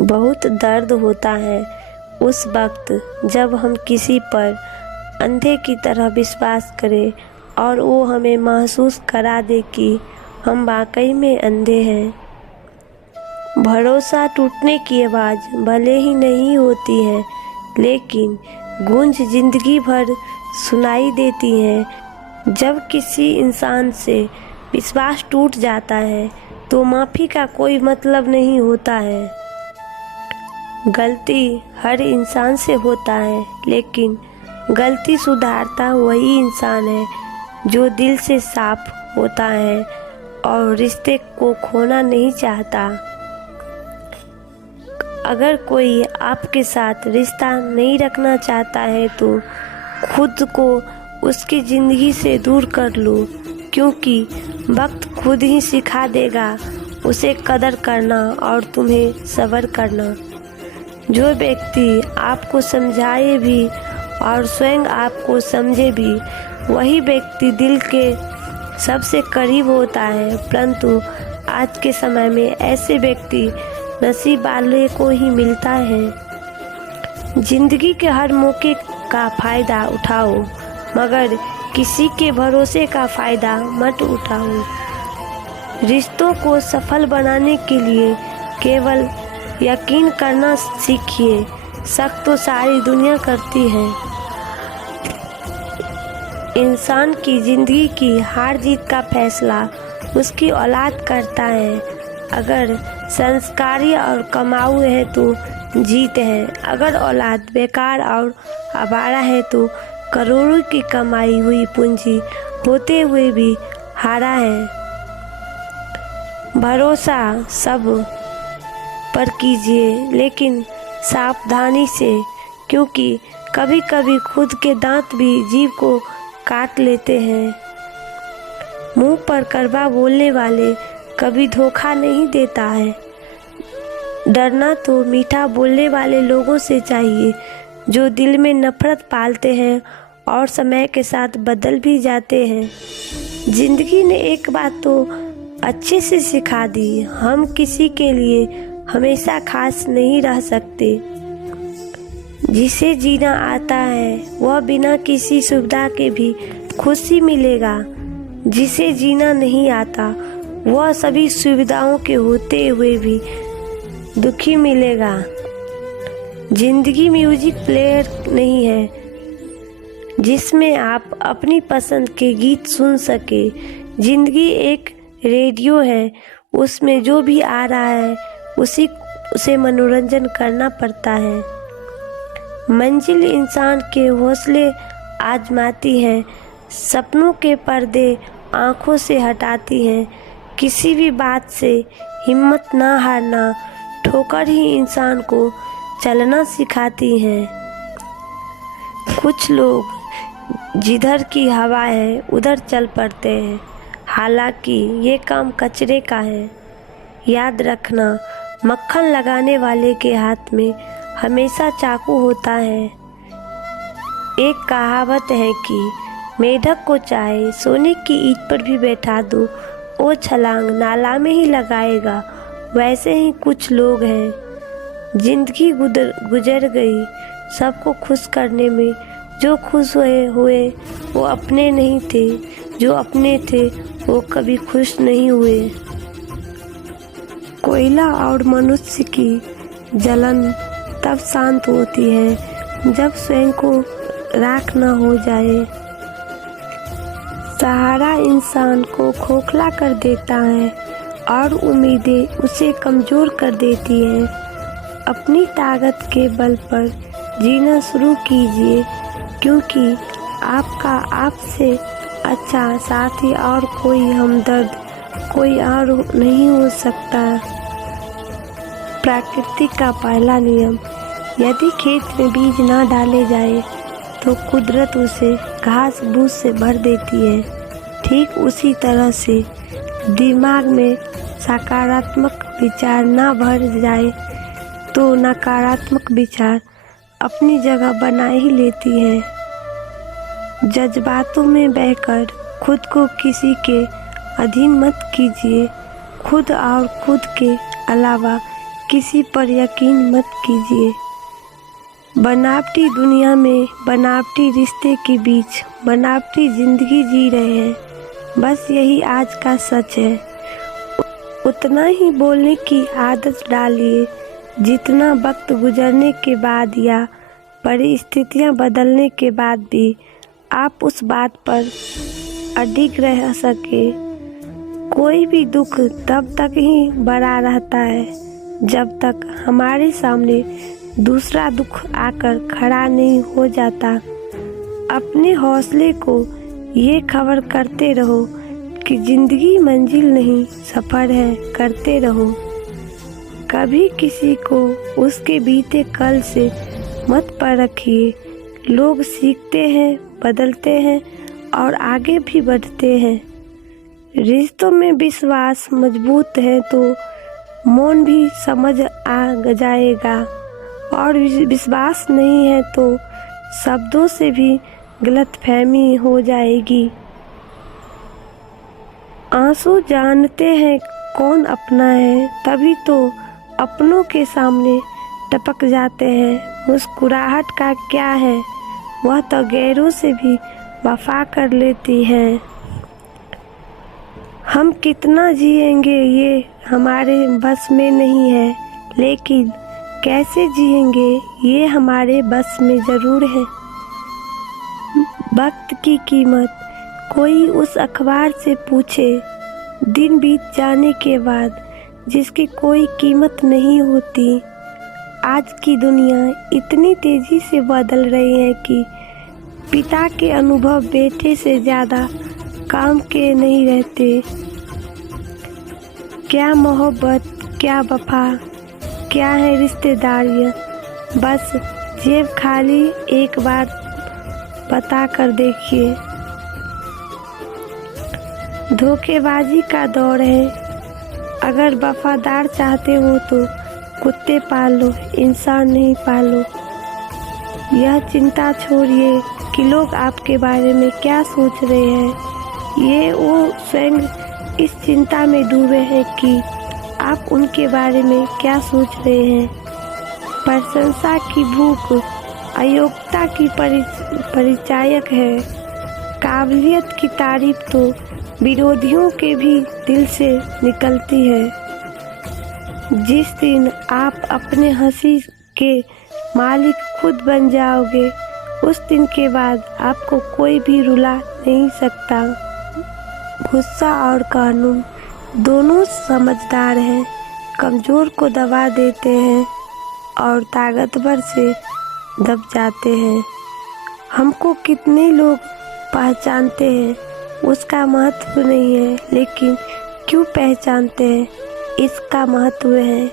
बहुत दर्द होता है उस वक्त जब हम किसी पर अंधे की तरह विश्वास करें और वो हमें महसूस करा दे कि हम वाकई में अंधे हैं। भरोसा टूटने की आवाज़ भले ही नहीं होती है, लेकिन गूंज जिंदगी भर सुनाई देती है। जब किसी इंसान से विश्वास टूट जाता है तो माफ़ी का कोई मतलब नहीं होता है। गलती हर इंसान से होता है, लेकिन गलती सुधारता वही इंसान है जो दिल से साफ होता है और रिश्ते को खोना नहीं चाहता। अगर कोई आपके साथ रिश्ता नहीं रखना चाहता है तो खुद को उसकी ज़िंदगी से दूर कर लो, क्योंकि वक्त खुद ही सिखा देगा उसे कदर करना और तुम्हें सब्र करना। जो व्यक्ति आपको समझाए भी और स्वयं आपको समझे भी, वही व्यक्ति दिल के सबसे करीब होता है। परंतु आज के समय में ऐसे व्यक्ति नसीब वाले को ही मिलता है। जिंदगी के हर मौके का फ़ायदा उठाओ, मगर किसी के भरोसे का फ़ायदा मत उठाओ। रिश्तों को सफल बनाने के लिए केवल यकीन करना सीखिए। शक तो सारी दुनिया करती है। इंसान की ज़िंदगी की हार जीत का फैसला उसकी औलाद करता है। अगर संस्कारी और कमाऊ है तो जीत है, अगर औलाद बेकार और आवारा है तो करोड़ों की कमाई हुई पूंजी होते हुए भी हारा है। भरोसा सब पर कीजिए, लेकिन सावधानी से, क्योंकि कभी कभी खुद के दांत भी जीभ को काट लेते हैं। मुंह पर कड़वा बोलने वाले कभी धोखा नहीं देता है। डरना तो मीठा बोलने वाले लोगों से चाहिए जो दिल में नफरत पालते हैं और समय के साथ बदल भी जाते हैं। जिंदगी ने एक बात तो अच्छे से सिखा दी, हम किसी के लिए हमेशा खास नहीं रह सकते। जिसे जीना आता है वह बिना किसी सुविधा के भी खुशी मिलेगा। जिसे जीना नहीं आता वह सभी सुविधाओं के होते हुए भी दुखी मिलेगा। जिंदगी म्यूजिक प्लेयर नहीं है जिसमें आप अपनी पसंद के गीत सुन सके। जिंदगी एक रेडियो है, उसमें जो भी आ रहा है उसे मनोरंजन करना पड़ता है। मंजिल इंसान के हौसले आजमाती है, सपनों के पर्दे आँखों से हटाती हैं। किसी भी बात से हिम्मत ना हारना, ठोकर ही इंसान को चलना सिखाती हैं। कुछ लोग जिधर की हवा है उधर चल पड़ते हैं, हालांकि ये काम कचरे का है। याद रखना, मक्खन लगाने वाले के हाथ में हमेशा चाकू होता है। एक कहावत है कि मेढक को चाहे सोने की ईंट पर भी बैठा दो, वो छलांग नाला में ही लगाएगा। वैसे ही कुछ लोग हैं, जिंदगी गुजर गई सबको खुश करने में। जो खुश हुए वो अपने नहीं थे, जो अपने थे वो कभी खुश नहीं हुए। कोयला और मनुष्य की जलन तब शांत होती है जब स्वयं को राख न हो जाए। सहारा इंसान को खोखला कर देता है और उम्मीदें उसे कमज़ोर कर देती हैं। अपनी ताकत के बल पर जीना शुरू कीजिए, क्योंकि आपका आपसे अच्छा साथी और कोई हमदर्द कोई और नहीं हो सकता। प्रकृति का पहला नियम, यदि खेत में बीज ना डाले जाए तो कुदरत उसे घास फूस से भर देती है। ठीक उसी तरह से दिमाग में सकारात्मक विचार ना भर जाए तो नकारात्मक विचार अपनी जगह बना ही लेती है। जज्बातों में बहकर खुद को किसी के अधीन मत कीजिए। खुद और खुद के अलावा किसी पर यकीन मत कीजिए। बनावटी दुनिया में बनावटी रिश्ते के बीच बनावटी जिंदगी जी रहे हैं। बस यही आज का सच है। उतना ही बोलने की आदत डालिए जितना वक्त गुजरने के बाद या परिस्थितियां बदलने के बाद भी आप उस बात पर अडिग रह सके। कोई भी दुख तब तक ही बड़ा रहता है जब तक हमारे सामने दूसरा दुख आकर खड़ा नहीं हो जाता। अपने हौसले को ये खबर करते रहो कि जिंदगी मंजिल नहीं सफ़र है, करते रहो। कभी किसी को उसके बीते कल से मत परखिए। लोग सीखते हैं, बदलते हैं और आगे भी बढ़ते हैं। रिश्तों में विश्वास मजबूत है तो मौन भी समझ आ जाएगा, और विश्वास नहीं है तो शब्दों से भी गलतफहमी हो जाएगी। आंसू जानते हैं कौन अपना है, तभी तो अपनों के सामने टपक जाते हैं। मुस्कुराहट का क्या है, वह तो गैरों से भी वफा कर लेती है। हम कितना जिएंगे ये हमारे बस में नहीं है, लेकिन कैसे जिएंगे ये हमारे बस में ज़रूर है। वक्त की कीमत कोई उस अखबार से पूछे, दिन बीत जाने के बाद जिसकी कोई कीमत नहीं होती। आज की दुनिया इतनी तेज़ी से बदल रही है कि पिता के अनुभव बेटे से ज़्यादा काम के नहीं रहते। क्या मोहब्बत, क्या वफा, क्या है रिश्तेदारियाँ, बस जेब खाली एक बार बता कर देखिए। धोखेबाजी का दौर है। अगर वफादार चाहते हो तो कुत्ते पाल लो, इंसान नहीं पालो। यह चिंता छोड़िए कि लोग आपके बारे में क्या सोच रहे हैं। ये वो स्वयं इस चिंता में डूबे हैं कि आप उनके बारे में क्या सोच रहे हैं। प्रशंसा की भूख अयोग्यता की परिचायक है। काबिलियत की तारीफ तो विरोधियों के भी दिल से निकलती है। जिस दिन आप अपने हंसी के मालिक खुद बन जाओगे, उस दिन के बाद आपको कोई भी रुला नहीं सकता। गुस्सा और कानून दोनों समझदार हैं। कमज़ोर को दबा देते हैं और ताकतवर से दब जाते हैं। हमको कितने लोग पहचानते हैं उसका महत्व नहीं है, लेकिन क्यों पहचानते हैं इसका महत्व है।